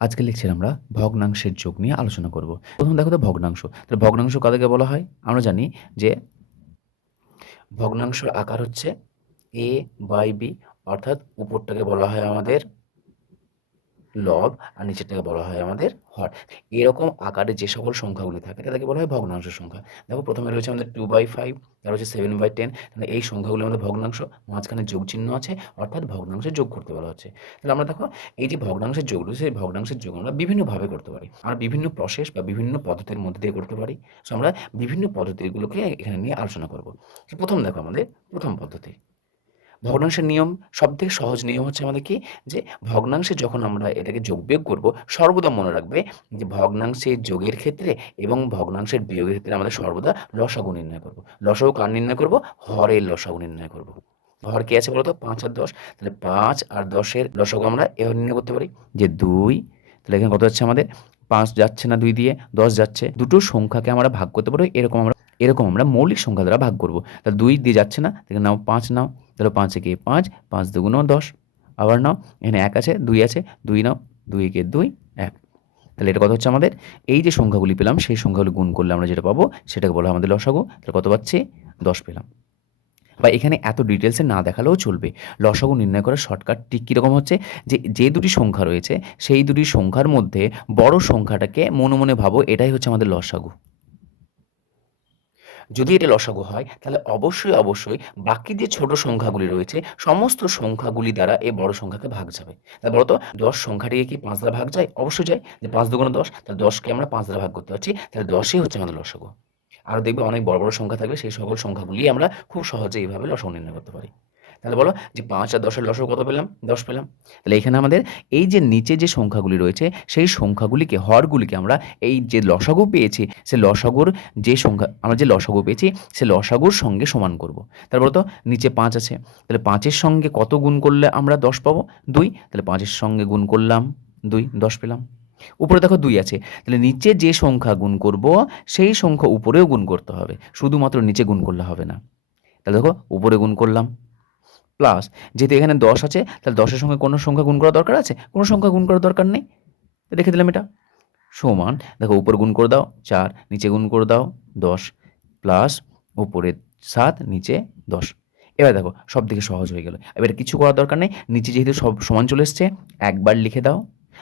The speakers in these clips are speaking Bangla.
আজকে লিখছি আমরা ভগ্নাংশের যোগ নিয়ে আলোচনা করব। প্রথম দেখো তো ভগ্নাংশ। তাহলে ভগ্নাংশ কাদেরকে বলা হয়? আমরা জানি যে ভগ্নাংশের আকার হচ্ছে এ বাই বি অর্থাৎ উপরটাকে বলা হয় আমাদের লব আর নিচেরটাকে বলা হয় আমাদের হর। এরকম আকারে যে সকল সংখ্যাগুলি থাকে, তাদেরকে বলা হয় ভগ্নাংশ সংখ্যা। দেখো, প্রথমে রয়েছে আমাদের টু বাই ফাইভ তার হচ্ছে সেভেন বাই টেন তাহলে এই সংখ্যাগুলি আমাদের ভগ্নাংশ, মাঝখানে যোগ চিহ্ন আছে, অর্থাৎ ভগ্নাংশে যোগ করতে বলা হচ্ছে। তাহলে আমরা দেখো, এই যে ভগ্নাংশের যোগ রয়েছে এই ভগ্নাংশের যোগ আমরা বিভিন্নভাবে করতে পারি। আমরা বিভিন্ন প্রসেস বা বিভিন্ন পদ্ধতির মধ্যে দিয়ে করতে পারি। সো আমরা বিভিন্ন পদ্ধতিগুলোকে এখানে নিয়ে আলোচনা করব। প্রথম দেখো আমাদের প্রথম পদ্ধতি। ভগ্নাংশের নিয়ম সব থেকে সহজ নিয়ম হচ্ছে আমাদের কি? যে ভগ্নাংশে যখন আমরা এটাকে যোগ বিয়োগ করব, সর্বদা মনে রাখবে যে ভগ্নাংশে যোগের ক্ষেত্রে এবং ভগ্নাংশের বিয়োগের ক্ষেত্রে আমাদের সর্বদা লসাগু নির্ণয় করব। লসাগু কার নির্ণয় করব? হরের লসাগু নির্ণয় করব। হর কি আছে বলতো? পাঁচ আর দশ। তাহলে পাঁচ আর দশের লসাগু আমরা এভাবে নির্ণয় করতে পারি। যে দুই, তাহলে এখানে কত যাচ্ছে আমাদের? পাঁচ যাচ্ছে না দুই দিয়ে দশ যাচ্ছে। দুটো সংখ্যাকে আমরা ভাগ করতে পারি এরকম আমরা এরকম আমরা মৌলিক সংখ্যা দ্বারা ভাগ করব। তাহলে দুই দিয়ে যাচ্ছে না এখানে নাও পাঁচ নাও, তাহলে পাঁচে কে পাঁচ পাঁচ দুগুণও দশ, আবার নাও, এখানে এক আছে, দুই আছে, দুই নাও, দুই কে দুই, এক। তাহলে এটা কত হচ্ছে আমাদের? এই যে সংখ্যাগুলি পেলাম, সেই সংখ্যাগুলি গুণ করলে আমরা যেটা পাবো, সেটাকে বলা আমাদের লসাগু। তাহলে কত পাচ্ছি? দশ পেলাম। বা এখানে এত ডিটেলসে না দেখালেও চলবে। লসাগু নির্ণয় করার শর্টকাট ঠিক কীরকম হচ্ছে? যে যে দুটি সংখ্যা রয়েছে, সেই দুটি সংখ্যার মধ্যে বড় সংখ্যাটাকে মনে মনে ভাবো, এটাই হচ্ছে আমাদের লসাগু। যদি এটা লসাগু হয়, তাহলে অবশ্যই অবশ্যই বাকি যে ছোট সংখ্যাগুলি রয়েছে, সমস্ত সংখ্যাগুলি দ্বারা এই বড় সংখ্যাকে ভাগ যাবে। তাহলে বলতো, দশ সংখ্যাটিকে কি পাঁচ দ্বারা ভাগ যায়? অবশ্যই যায়। যে পাঁচ দুগুণ দশ, তাহলে দশকে আমরা পাঁচ দ্বারা ভাগ করতে পারছি, তাহলে দশই হচ্ছে আমাদের লসাগু। আরও দেখবে অনেক বড় বড় সংখ্যা থাকবে, সেই সকল সংখ্যাগুলি আমরা খুব সহজে এইভাবে লসাগু নির্ণয় করতে পারি। তাহলে বলো যে পাঁচ আর দশের লসাগু কত পেলাম? দশ পেলাম। তাহলে এখানে আমাদের এই যে নিচে যে সংখ্যাগুলি রয়েছে, সেই সংখ্যাগুলিকে, হরগুলিকে আমরা এই যে লসাগু পেয়েছি, সে লসাগুর যে সংখ্যা, আমরা যে লসাগু পেয়েছি, সে লসাগুর সঙ্গে সমান করব। তারপর তো, নিচে পাঁচ আছে। তাহলে পাঁচের সঙ্গে কত গুণ করলে আমরা দশ পাবো? দুই। তাহলে পাঁচের সঙ্গে গুণ করলাম দুই, দশ পেলাম। উপরে দেখো দুই আছে। তাহলে নিচে যে সংখ্যা গুণ করব, সেই সংখ্যা উপরেও গুণ করতে হবে। শুধুমাত্র নিচে গুণ করলে হবে না। তাহলে দেখো, উপরে গুণ করলাম। প্লাস যেহেতু এখানে দশ আছে, তাহলে দশের সঙ্গে কোনো সংখ্যা গুণ করা দরকার আছে? কোনো সংখ্যা গুণ করার দরকার নেই? রেখে দিলাম এটা। সমান, দেখো উপর গুণ করে দাও, চার, নিচে গুণ করে দাও, দশ প্লাস উপরে সাত, নিচে দশ। এবার দেখো সব থেকে সহজ হয়ে গেল। এবার কিছু করার দরকার নেই। নিচে যেহেতু সব সমান চলে এসছে, একবার লিখে দাও।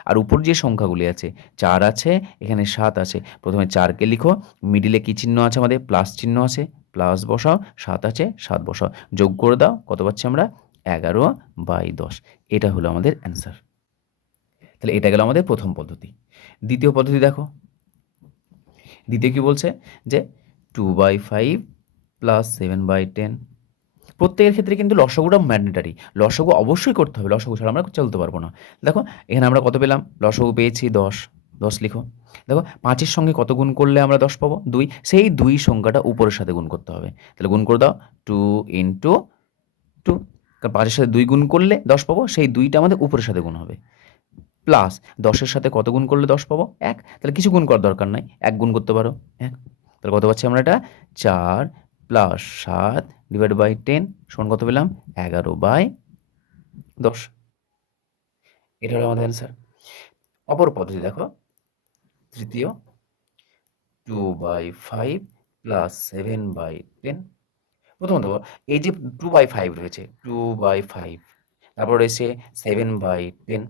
আর উপর যে সংখ্যাগুলি আছে, চার আছে, এখানে সাত আছে। প্রথমে চারকে লিখো মিডিলে কী চিহ্ন আছে আমাদের? প্লাস চিহ্ন আছে। প্লাস বসাও, সাত আছে, সাত বসাও। যোগ করে দাও, কত পাচ্ছি আমরা? এগারো বাই দশ। এটা হলো আমাদের অ্যান্সার তাহলে এটা গেল আমাদের প্রথম পদ্ধতি। দ্বিতীয় পদ্ধতি দেখো। দ্বিতীয় কি বলছে? যে two by five plus seven by ten প্রত্যেকের ক্ষেত্রে কিন্তু লসাগুটা ম্যান্ডেটারি লসাগু অবশ্যই করতে হবে। লসাগু ছাড়া আমরা চলতে পারব না। দেখো, এখানে আমরা কত পেলাম? লসাগু পেয়েছি দশ। দশ লিখো। দেখো, পাঁচের সঙ্গে কত গুণ করলে আমরা দশ পাবো? দুই। সেই দুই সংখ্যাটা উপরের সাথে গুণ করতে হবে। তাহলে গুণ করে দাও টু ইন্টু টু কারণ পাঁচের সাথে দুই গুণ করলে দশ পাবো, সেই দুইটা আমাদের উপরের সাথে গুণ হবে। প্লাস দশের সাথে কত গুণ করলে দশ পাবো? এক। তাহলে কিছু গুণ করার দরকার নাই, এক গুণ করতে পারো, এক। তাহলে কত পাচ্ছি আমরা এটা? চার প্লাস সাত ডিভাইড বাই টেন সমান কত পেলাম? এগারো বাই দশ। এটা হলো আমাদের অ্যান্সার অপর পদ্ধতি দেখো। তৃতীয় two by five plus seven by ten প্রথমত এই যে টু বাই ফাইভ রয়েছে টু বাই ফাইভ তারপর রয়েছে সেভেন বাই টেন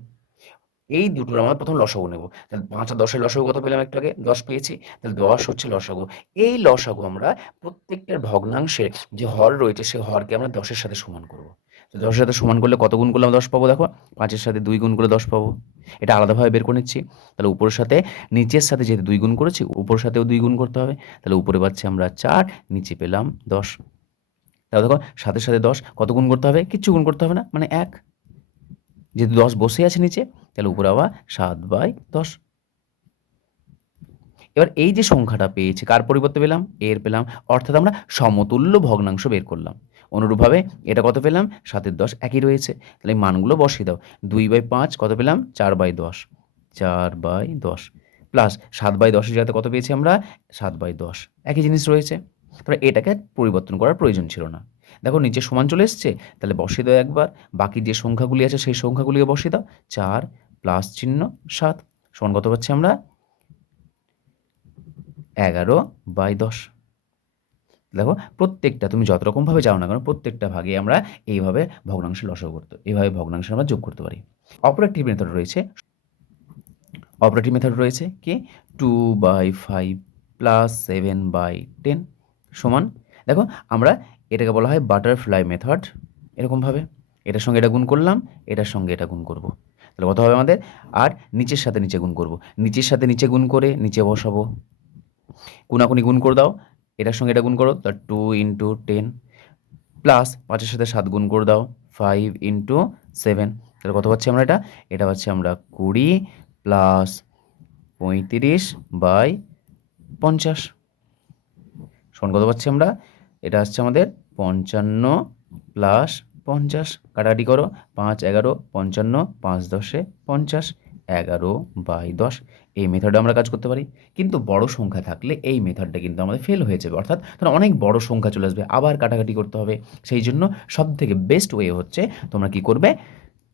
এই দুটোর আমরা প্রথম লসাগু নেব। তাহলে পাঁচ আর দশের লসাগু কত পেলাম একটু আগে? দশ পেয়েছি। তাহলে দশ হচ্ছে লসাগু। এই লসাগু আমরা প্রত্যেকটার ভগ্নাংশের যে হর রয়েছে সেই হরকে আমরা দশের সাথে সমান করব। দশের সাথে সমান করলে কত গুণ করলাম দশ পাবো? দেখো, পাঁচের সাথে দুই গুণ করে দশ পাবো। এটা আলাদাভাবে বের করে নিচ্ছি। তাহলে উপরের সাথে নিচের সাথে যেহেতু দুই গুণ করেছি, উপরের সাথেও দুই গুণ করতে হবে। তাহলে উপরে পাচ্ছি আমরা চার, নিচে পেলাম দশ। তাহলে দেখো সাথে সাথে দশ কত গুণ করতে হবে? কিচ্ছু গুণ করতে হবে না মানে এক। যেহেতু দশ বসে আছে নিচে, তাহলে উপরে আবার সাত বাই দশ। এবার এই যে সংখ্যাটা পেয়েছি, কার পরিবর্তে পেলাম? এর পেলাম। অর্থাৎ আমরা সমতুল্য ভগ্নাংশ বের করলাম। অনুরূপভাবে এটা কত পেলাম? সাতের দশ একই রয়েছে। তাহলে মানগুলো বসিয়ে দাও। দুই বাই পাঁচ কত পেলাম? চার বাই দশ। চার বাই দশ। প্লাস সাত বাই দশের জায়গাতে কত পেয়েছি আমরা? সাত বাই দশ। একই জিনিস রয়েছে। তাহলে এটাকে পরিবর্তন করার প্রয়োজন ছিল না। দেখো নিচে সমান চলে এসছে। তাহলে বসিয়ে দাও একবার। বাকি যে সংখ্যাগুলি আছে সেই সংখ্যাগুলিকে বসিয়ে দাও। চার প্লাস চিহ্ন সাত। সমান কত পাচ্ছি আমরা? এগারো বাই দশ। দেখো প্রত্যেকটা, তুমি যত রকমভাবে যাও না কেন, প্রত্যেকটা ভাগে আমরা এইভাবে ভগ্নাংশ লসও করতে এইভাবে ভগ্নাংশ আমরা যোগ করতে পারি। অপারেটিভ মেথড রয়েছে। অপারেটিভ মেথড রয়েছে কি? Two by five plus seven by ten সমান। দেখো আমরা এটাকে বলা হয় বাটারফ্লাই মেথড এরকমভাবে। এটার সঙ্গে এটা গুণ করলাম, এটার সঙ্গে এটা গুণ করব। তাহলে কত হবে আমাদের? আর নিচের সাথে নিচে গুণ করব। নিচের সাথে নিচে গুণ করে নিচে বসাবো। কোনাকুনি গুণ করে দাও। এটার সঙ্গে এটা গুণ করো, তা টু ইন্টু টেন প্লাস পাঁচের সাথে সাত গুণ করে দাও ফাইভ ইন্টু সেভেন তাহলে কত পাচ্ছি আমরা এটা? এটা পাচ্ছি আমরা কুড়ি প্লাস পঁয়ত্রিশ বাই পঞ্চাশ। সমান কত পাচ্ছি আমরা? এটা হচ্ছে আমাদের পঞ্চান্ন প্লাস পঞ্চাশ। কাটাকাটি করো, পাঁচ, এগারো, পঞ্চান্ন, পাঁচ, দশে পঞ্চাশ। এগারো বাই দশ, এই মেথডে আমরা কাজ করতে পারি। কিন্তু বড় সংখ্যা থাকলে এই মেথডটা কিন্তু আমাদের ফেল হয়ে যাবে। অর্থাৎ তখন অনেক বড় সংখ্যা চলে আসবে, আবার কাটাকাটি করতে হবে। সেই জন্য সব থেকে বেস্ট ওয়ে হচ্ছে তোমরা কি করবে?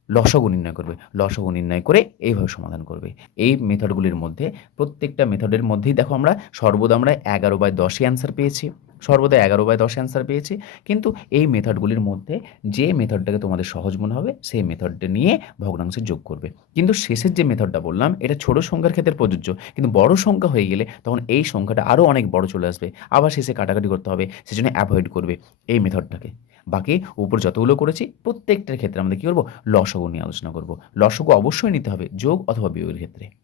লসগু নির্ণয় করবে। লসগু নির্ণয় করে এইভাবে সমাধান করবে। এই মেথডগুলির মধ্যে প্রত্যেকটা মেথডের মধ্যেই দেখো আমরা সর্বদা আমরা এগারো বাই দশই অ্যান্সার পেয়েছি। সর্বদা এগারো বাই দশ অ্যান্সার পেয়েছি। কিন্তু এই মেথডগুলির মধ্যে যে মেথডটাকে তোমাদের সহজ মনে হবে, সেই মেথডটা নিয়ে ভগ্নাংশে যোগ করবে। কিন্তু শেষের যে মেথডটা বললাম, এটা ছোট সংখ্যার ক্ষেত্রে প্রযোজ্য। কিন্তু বড় সংখ্যা হয়ে গেলে তখন এই সংখ্যাটা আরও অনেক বড় চলে আসবে। আবার শেষে কাটাকাটি করতে হবে, সেজন্য অ্যাভয়েড করবে এই মেথডটাকে। বাকি উপর যতগুলো করেছি, প্রত্যেকটার ক্ষেত্রে আমাদের কী করব? লসগু নিয়ে আলোচনা করব। লসগু অবশ্যই নিতে হবে যোগ অথবা বিয়োগের ক্ষেত্রে।